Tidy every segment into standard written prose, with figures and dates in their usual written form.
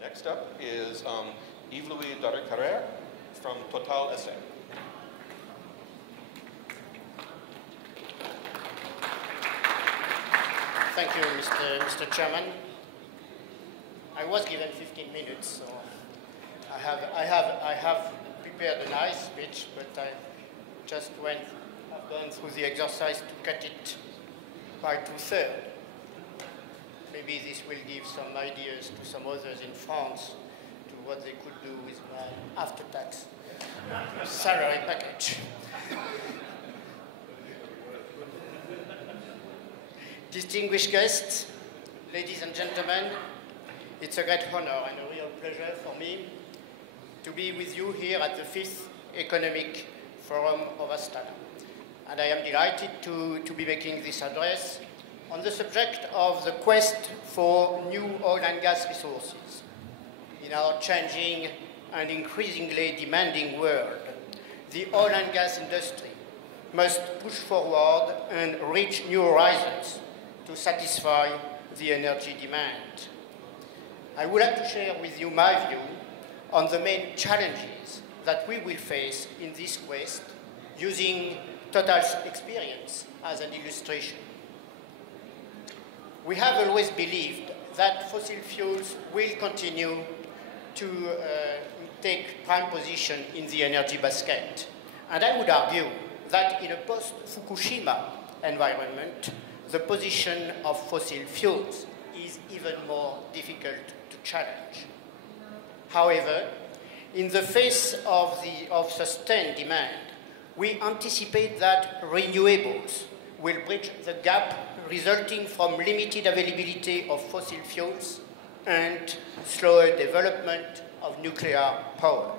Next up is Ив-Луи Darikarër from Total SA. Thank you, Mr. Chairman. I was given 15 minutes, so I have prepared a nice speech, but I just have gone through the exercise to cut it by 2/3. Maybe this will give some ideas to some others in France to what they could do with my after-tax salary package. Distinguished guests, ladies and gentlemen, it's a great honor and a real pleasure for me to be with you here at the 5th Economic Forum of Astana. And I am delighted to be making this address on the subject of the quest for new oil and gas resources. In our changing and increasingly demanding world, the oil and gas industry must push forward and reach new horizons to satisfy the energy demand. I would like to share with you my view on the main challenges that we will face in this quest, using Total's experience as an illustration. We have always believed that fossil fuels will continue to take prime position in the energy basket. And I would argue that in a post-Fukushima environment, the position of fossil fuels is even more difficult to challenge. However, in the face of sustained demand, we anticipate that renewables will bridge the gap resulting from limited availability of fossil fuels and slower development of nuclear power.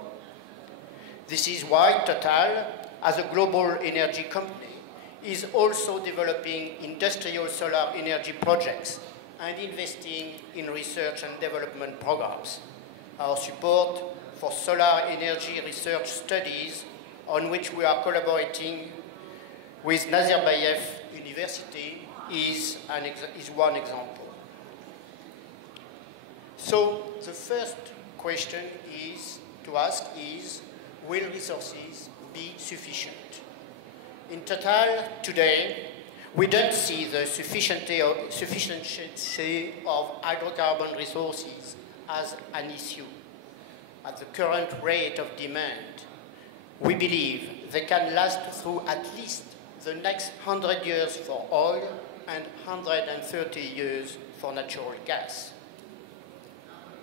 This is why Total, as a global energy company, is also developing industrial solar energy projects and investing in research and development programs. Our support for solar energy research studies, on which we are collaborating with Nazarbayev University, is one example. So the first question to ask is, will resources be sufficient? In Total today, we don't see the sufficiency of hydrocarbon resources as an issue. At the current rate of demand, we believe they can last through at least the next 100 years for oil and 130 years for natural gas.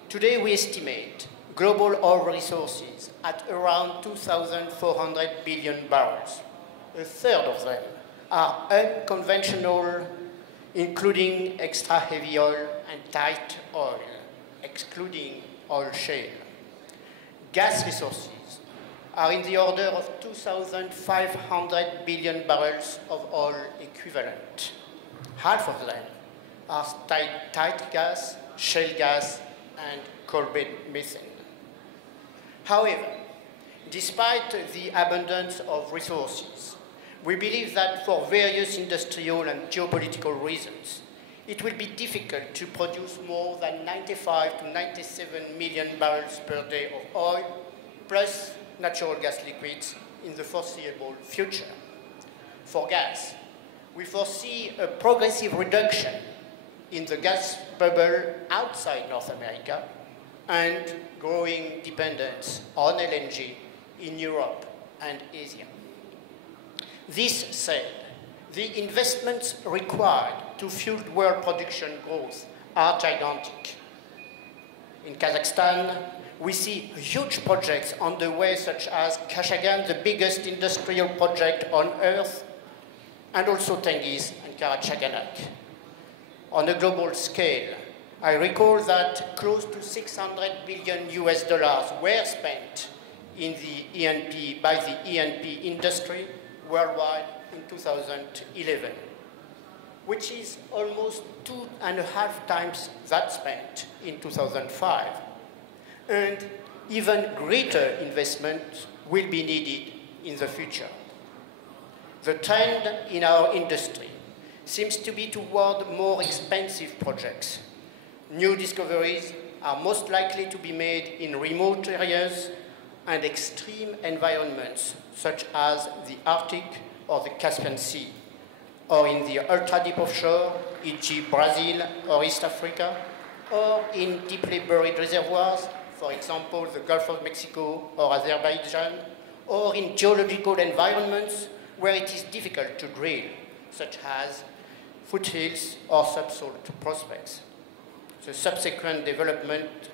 Today we estimate global oil resources at around 2,400 billion barrels. A third of them are unconventional, including extra heavy oil and tight oil, excluding oil shale. Gas resources are in the order of 2,500 billion barrels of oil equivalent. Half of them are tight gas, shale gas, and coal-bed methane. However, despite the abundance of resources, we believe that for various industrial and geopolitical reasons, it will be difficult to produce more than 95 to 97 million barrels per day of oil, plus natural gas liquids in the foreseeable future. For gas, we foresee a progressive reduction in the gas bubble outside North America and growing dependence on LNG in Europe and Asia. This said, the investments required to fuel world production growth are gigantic. In Kazakhstan, we see huge projects on the way, such as Kashagan, the biggest industrial project on Earth, and also Tengiz and Karachaganak. On a global scale, I recall that close to $600 billion were spent in the E&P, by the E&P industry worldwide in 2011, which is almost 2.5 times that spent in 2005. And even greater investment will be needed in the future. The trend in our industry seems to be toward more expensive projects. New discoveries are most likely to be made in remote areas and extreme environments, such as the Arctic or the Caspian Sea, or in the ultra-deep offshore, e.g. Brazil or East Africa, or in deeply buried reservoirs, for example, the Gulf of Mexico or Azerbaijan, or in geological environments where it is difficult to drill, such as foothills or subsalt prospects. The subsequent developments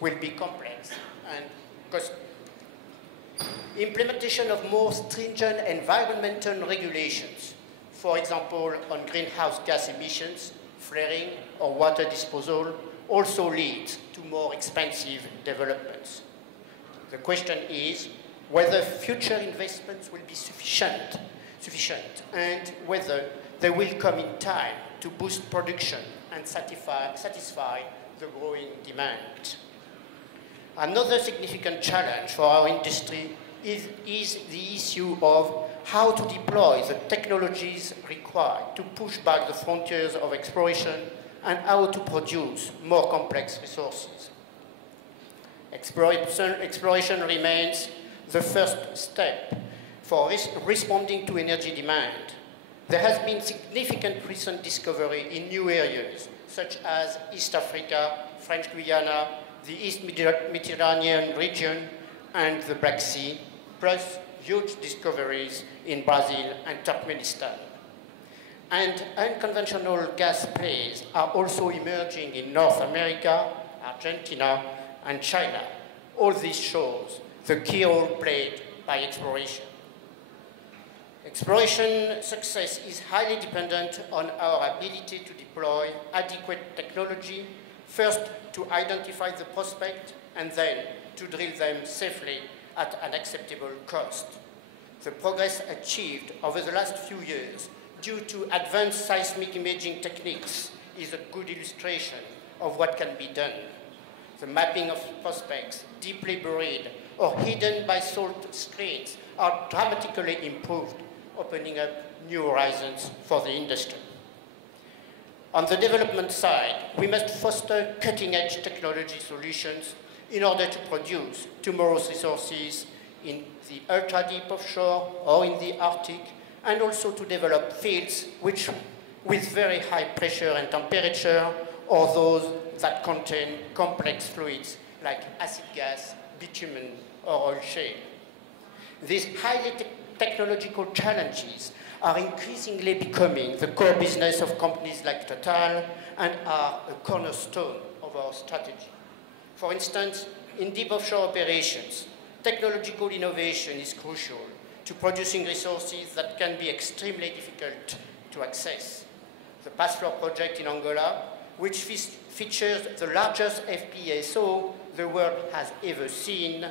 will be complex and costly. Implementation of more stringent environmental regulations, for example, on greenhouse gas emissions, flaring, or water disposal, also leads to more expensive developments. The question is whether future investments will be sufficient and whether they will come in time to boost production and satisfy the growing demand. Another significant challenge for our industry is the issue of how to deploy the technologies required to push back the frontiers of exploration and how to produce more complex resources. Exploration remains the first step for responding to energy demand. There has been significant recent discovery in new areas, such as East Africa, French Guiana, the East Mediterranean region, and the Black Sea, plus huge discoveries in Brazil and Turkmenistan. And unconventional gas plays are also emerging in North America, Argentina, and China. All this shows the key role played by exploration. Exploration success is highly dependent on our ability to deploy adequate technology, first to identify the prospect and then to drill them safely at an acceptable cost. The progress achieved over the last few years due to advanced seismic imaging techniques is a good illustration of what can be done. The mapping of prospects deeply buried or hidden by salt screens are dramatically improved, opening up new horizons for the industry. On the development side, we must foster cutting-edge technology solutions in order to produce tomorrow's resources in the ultra-deep offshore or in the Arctic, and also to develop fields with very high pressure and temperature, or those that contain complex fluids like acid gas, bitumen, or oil shale. These highly technological challenges are increasingly becoming the core business of companies like Total and are a cornerstone of our strategy. For instance, in deep offshore operations, technological innovation is crucial to producing resources that can be extremely difficult to access. The Passfloor project in Angola, which features the largest FPSO the world has ever seen,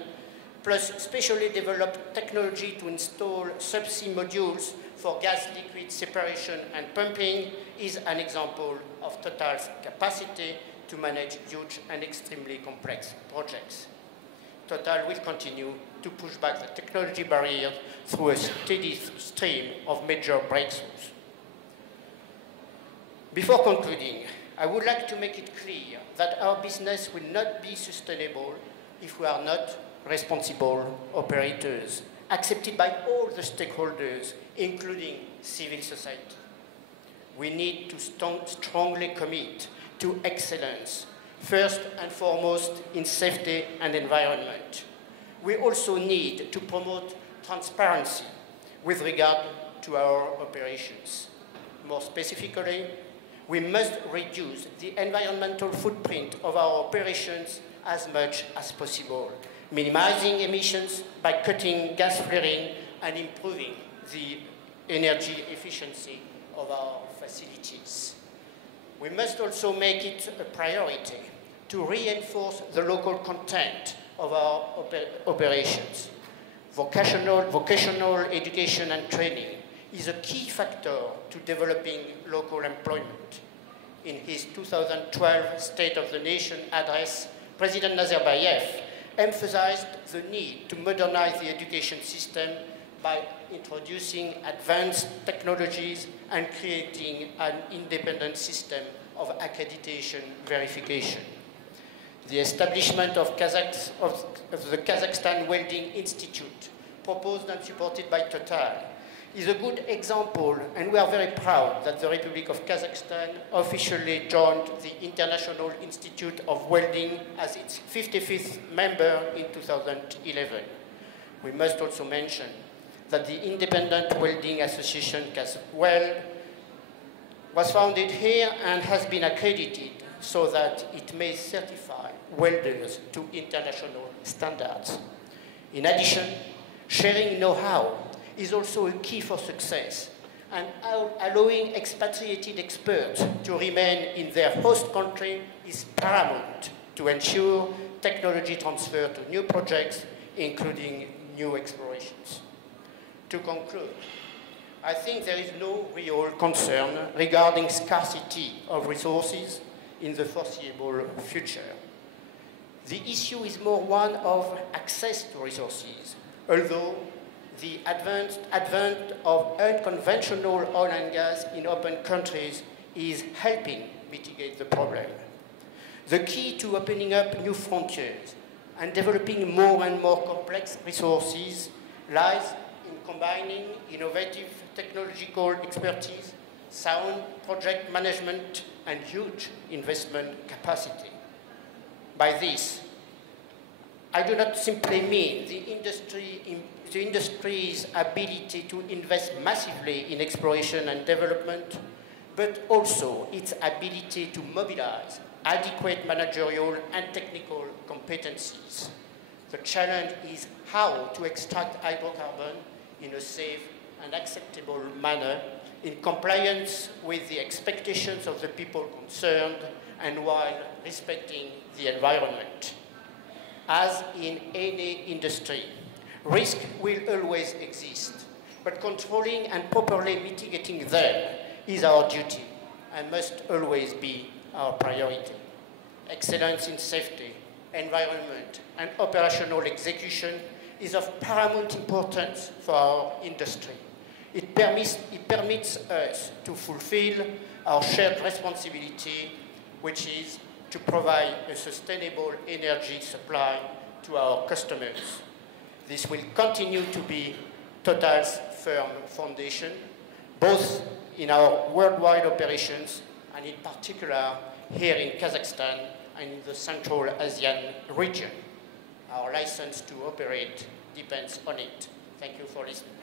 plus specially developed technology to install subsea modules for gas-liquid separation and pumping, is an example of Total's capacity to manage huge and extremely complex projects. Total will continue to push back the technology barriers through a steady stream of major breakthroughs. Before concluding, I would like to make it clear that our business will not be sustainable if we are not responsible operators, accepted by all the stakeholders, including civil society. We need to strongly commit to excellence, first and foremost in safety and environment. We also need to promote transparency with regard to our operations. More specifically, we must reduce the environmental footprint of our operations as much as possible, minimizing emissions by cutting gas flaring and improving the energy efficiency of our facilities. We must also make it a priority to reinforce the local content of our operations. Vocational education and training is a key factor to developing local employment. In his 2012 State of the Nation address, President Nazarbayev emphasized the need to modernize the education system by introducing advanced technologies and creating an independent system of accreditation verification. The establishment of the Kazakhstan Welding Institute, proposed and supported by Total, is a good example, and we are very proud that the Republic of Kazakhstan officially joined the International Institute of Welding as its 55th member in 2011. We must also mention that the Independent Welding Association, Kazakhstan, was founded here and has been accredited so that it may certify welders to international standards. In addition, sharing know-how is also a key for success, and allowing expatriated experts to remain in their host country is paramount to ensure technology transfer to new projects, including new explorations. To conclude, I think there is no real concern regarding scarcity of resources in the foreseeable future. The issue is more one of access to resources, although the advent of unconventional oil and gas in open countries is helping mitigate the problem. The key to opening up new frontiers and developing more and more complex resources lies in combining innovative technological expertise, sound project management, and huge investment capacity. By this, I do not simply mean the industry's ability to invest massively in exploration and development, but also its ability to mobilize adequate managerial and technical competencies. The challenge is how to extract hydrocarbon in a safe and acceptable manner in compliance with the expectations of the people concerned and while respecting the environment. As in any industry, risk will always exist, but controlling and properly mitigating them is our duty and must always be our priority. Excellence in safety, environment, and operational execution is of paramount importance for our industry. It permits us to fulfill our shared responsibility, which is to provide a sustainable energy supply to our customers. This will continue to be Total's firm foundation, both in our worldwide operations and in particular here in Kazakhstan and in the Central Asian region. Our license to operate depends on it. Thank you for listening.